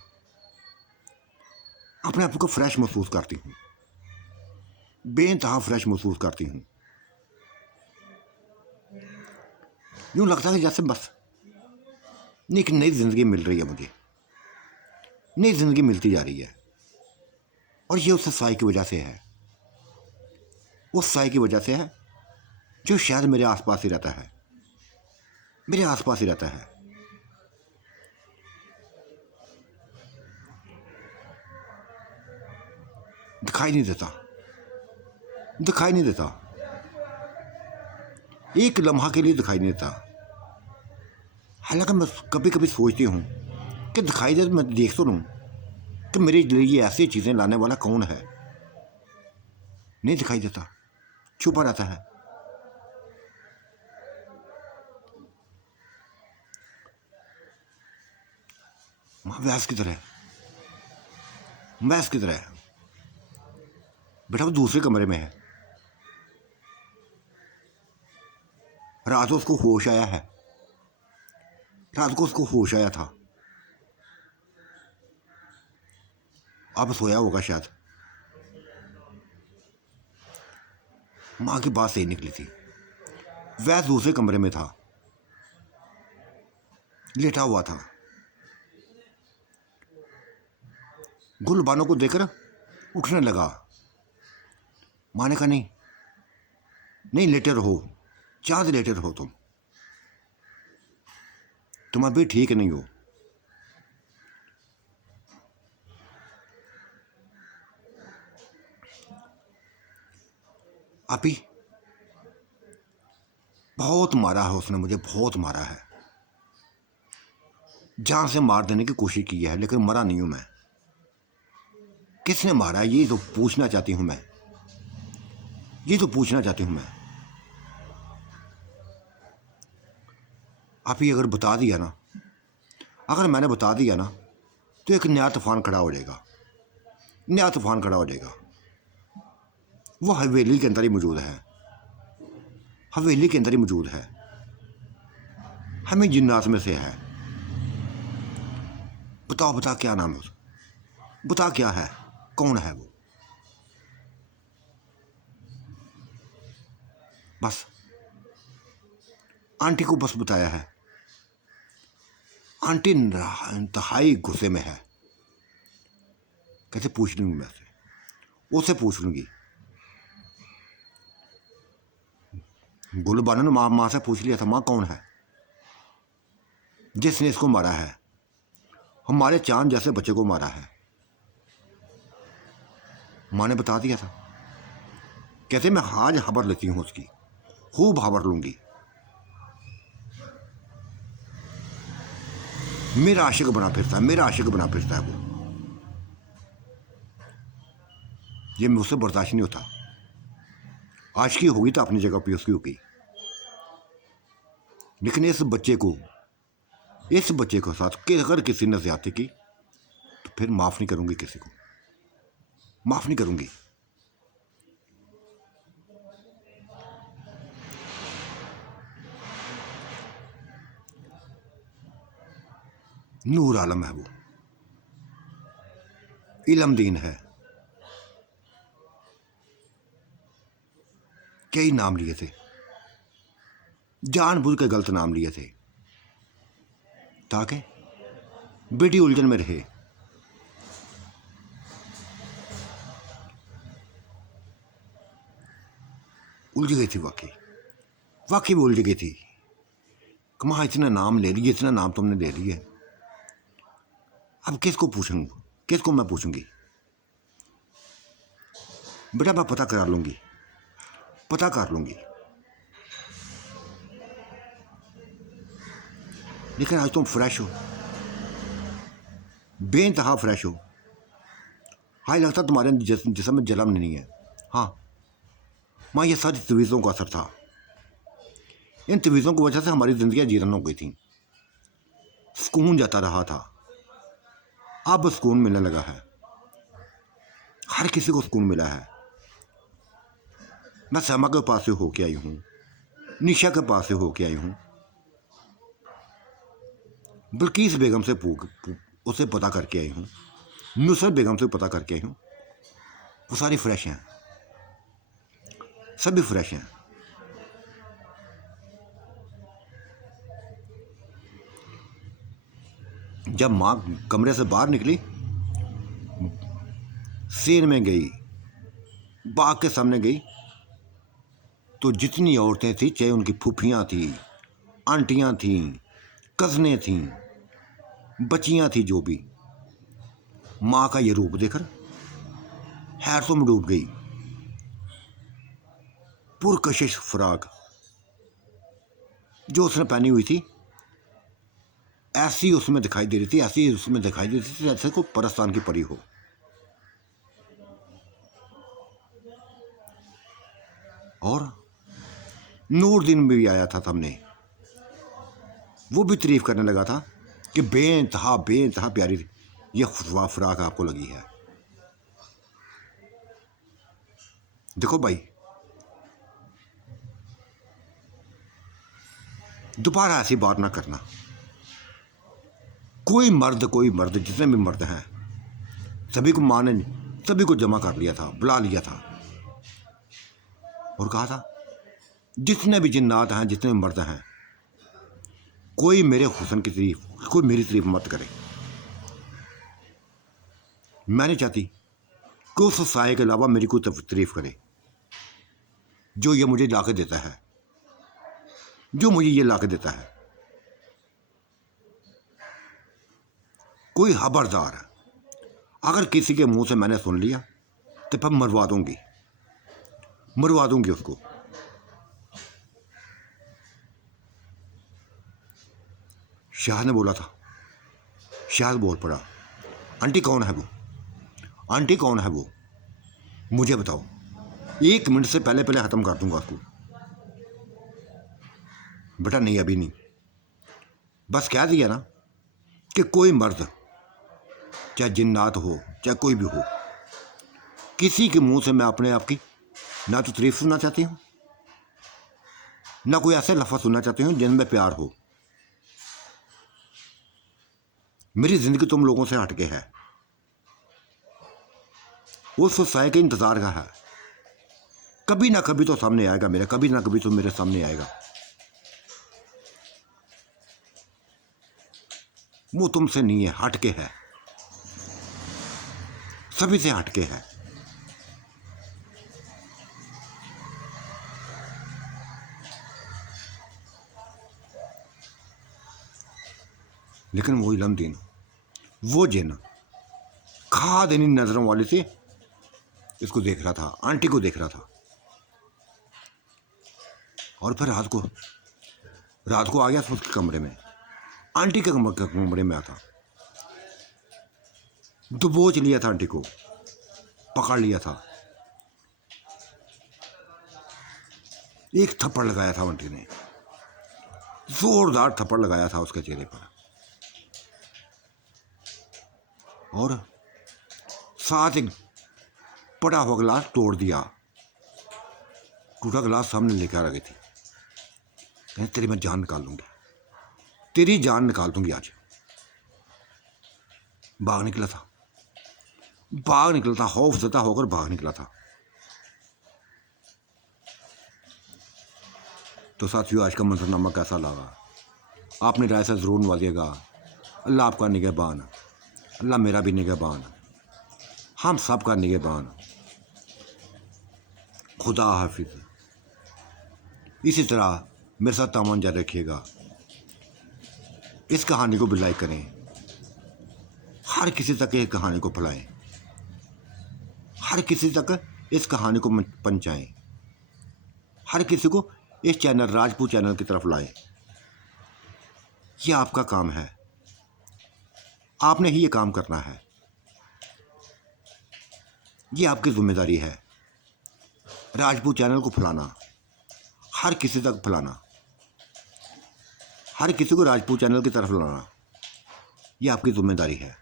अपने आप को फ्रेश महसूस करती हूँ, बेइंतहा फ्रेश महसूस करती हूँ। यूँ लगता है जैसे बस एक नई ज़िंदगी मिल रही है मुझे, नई ज़िंदगी मिलती जा रही है। और ये उस साई की वजह से है, उस साई की वजह से है जो शायद मेरे आसपास ही रहता है, मेरे आसपास ही रहता है। दिखाई नहीं देता, दिखाई नहीं देता, एक लम्हा के लिए दिखाई नहीं देता। हालांकि मैं कभी कभी सोचती हूँ कि दिखाई दे तो मैं देख तो लूँ कि मेरे लिए ऐसी चीज़ें लाने वाला कौन है। नहीं दिखाई देता, छुपा रहता है। वैस की तरह, वैस की तरह बेटा वो दूसरे कमरे में है। रात को उसको होश आया है, रात को उसको होश आया था, अब सोया होगा शायद। माँ की बात सही निकली थी, वह दूसरे कमरे में था, लेटा हुआ था। गुलबानों को देखकर उठने लगा। माँ ने कहा नहीं नहीं, लेटे रहो, चाँद लेटे रहो, तुम अभी ठीक नहीं हो। अभी बहुत मारा है उसने मुझे, बहुत मारा है, जान से मार देने की कोशिश की है, लेकिन मरा नहीं हूं मैं। किसने मारा ये तो पूछना चाहती हूं मैं, ये तो पूछना चाहती हूं मैं। आप ये अगर बता दिया ना, अगर मैंने बता दिया ना, तो एक नया तूफान खड़ा हो जाएगा, नया तूफान खड़ा हो जाएगा। वो हवेली के अंदर ही मौजूद है, हवेली के अंदर ही मौजूद है, हमें जिन्नात में से है। बताओ बता क्या नाम है उसका, बता क्या है, कौन है वो। बस आंटी को बस बताया है, आंटी इंतहाई गुस्से में है। कैसे पूछ लूंगी मैं उससे पूछ लूंगी। गुलबानो ने माँ से पूछ लिया था, माँ कौन है जिसने इसको मारा है, हमारे चांद जैसे बच्चे को मारा है। माँ ने बता दिया था। कहते मैं आज खबर लेती हूँ उसकी, खूब खबर लूंगी। मेरा आशिक बना फिरता है, मेरा आशिक बना फिरता है वो, ये मुझसे बर्दाश्त नहीं होता। आशिकी होगी तो अपनी जगह पे उसकी होगी, लेकिन इस बच्चे को साथ कि अगर किसी ने ज्यादती की तो फिर माफ़ नहीं करूंगी, किसी को माफ़ नहीं करूंगी। नूर आलम है वो, इल्म दीन है। कई नाम लिए थे, जानबूझ के गलत नाम लिए थे ताकि बेटी उलझन में रहे। उलझ गई थी, वाकई वाकई वो उलझ गई थी। कमा इतना नाम ले लिए, इतना नाम तुमने ले लिया, अब किसको पूछूंगा, किसको मैं पूछूंगी। बेटा मैं पता करा लूंगी, पता कर लूंगी, लेकिन आज तुम फ्रेश हो, बेइंतहा फ्रेश हो। हाँ लगता तुम्हारे जिस्म में जलन नहीं है। हाँ माँ, ये सारी तवीज़ों का असर था, इन तवीज़ों की वजह से हमारी ज़िंदगियाँ जीरन हो गई थी, सुकून जाता रहा था। अब सुकून मिलने लगा है, हर किसी को सुकून मिला है। मैं समा के पास से होके आई हूँ, निशा के पास से होके आई हूँ, बिल्किस बेगम से उसे पता करके आई हूँ, नुसरत बेगम से पता करके आई हूँ, वो सारी फ्रेश हैं, सभी फ्रेश हैं। जब माँ कमरे से बाहर निकली, सेन में गई, बाग के सामने गई, तो जितनी औरतें थी, चाहे उनकी फूफियाँ थी, आंटियाँ थीं, कज़नें थीं, बच्चियाँ थी, जो भी, माँ का ये रूप देखकर हैरतों में डूब गई। पुरकशिश फ्राक जो उसने पहनी हुई थी, ऐसी उसमें दिखाई दे रही थी, ऐसी उसमें दिखाई दे रही थी जैसे कोई परस्तान की परी हो। और नूरदीन भी आया था सामने, वो भी तारीफ करने लगा था कि बेइंतहा प्यारी ये फ्राक आपको लगी है। देखो भाई, दोबारा ऐसी बात ना करना। कोई मर्द जितने भी मर्द हैं, सभी को माँ ने सभी को जमा कर लिया था, बुला लिया था और कहा था जितने भी जिन्नात हैं, जितने मर्द हैं, कोई मेरे हुस्न की तारीफ, कोई मेरी तारीफ मत करे। मैं नहीं चाहती कि उस साये के अलावा मेरी कोई तारीफ करे जो ये मुझे ला के देता है, जो मुझे ये ला के देता है। कोई खबरदार, अगर किसी के मुंह से मैंने सुन लिया तो फिर मरवा दूंगी उसको। शाह ने बोला था, शाह बोल पड़ा, आंटी कौन है वो, आंटी कौन है वो, मुझे बताओ, 1 मिनट से पहले ख़त्म कर दूंगा उसको। बेटा नहीं, अभी नहीं, बस कह दिया ना कि कोई मर्द, चाहे जिन्नात हो चाहे कोई भी हो, किसी के मुंह से मैं अपने आप की ना तो तारीफ सुनना चाहती हूँ, ना कोई ऐसे लफ्ज़ सुनना चाहती हूँ जिनमें प्यार हो। मेरी ज़िंदगी तुम लोगों से हटके है, उस साये के इंतज़ार का है, कभी ना कभी तो सामने आएगा मेरे, कभी ना कभी तो मेरे सामने आएगा। वो तुमसे नहीं है, हटके है, सभी से हटके है। लेकिन वो इलम दिन, वो जिन खा देनी नजरों वाले से इसको देख रहा था, आंटी को देख रहा था। और फिर रात को आ गया उसके कमरे में, आंटी के कमरे में आता, दबोच लिया था, आंटी को पकड़ लिया था, एक थप्पड़ लगाया था आंटी ने, जोरदार थप्पड़ लगाया था उसके चेहरे पर, और साथ एक पड़ा हुआ गिलास तोड़ दिया, टूटा गिलास सामने लेकर आ गई थी, कहते तेरी मैं जान निकाल दूंगी, तेरी जान निकाल दूंगी आज। भाग निकला था, खौफज़दा होकर भाग निकला था। तो साथियों, आज का मंजरनामा कैसा लगा, आपने राय से ज़रूर नवाजिएगा। अल्लाह आपका निगहबान, अल्लाह मेरा भी निगहबान, हम सब का निगहबान। खुदा हाफिज़। इसी तरह मेरे साथ तामन जारी रखिएगा। इस कहानी को भी लाइक करें, हर किसी तक इस कहानी को फैलाएं, हर किसी तक इस कहानी को पहुंचाएं, हर किसी को इस चैनल राजपूत चैनल की तरफ लाएं। यह आपका काम है, आपने ही ये काम करना है, ये आपकी जिम्मेदारी है। राजपूत चैनल को फैलाना, हर किसी तक फैलाना, हर किसी को राजपूत चैनल की तरफ लाना, ये आपकी जिम्मेदारी है।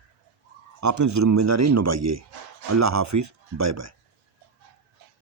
आपने जिम्मेदारी निभाइए। अल्लाह हाफिज़, बाय बाय।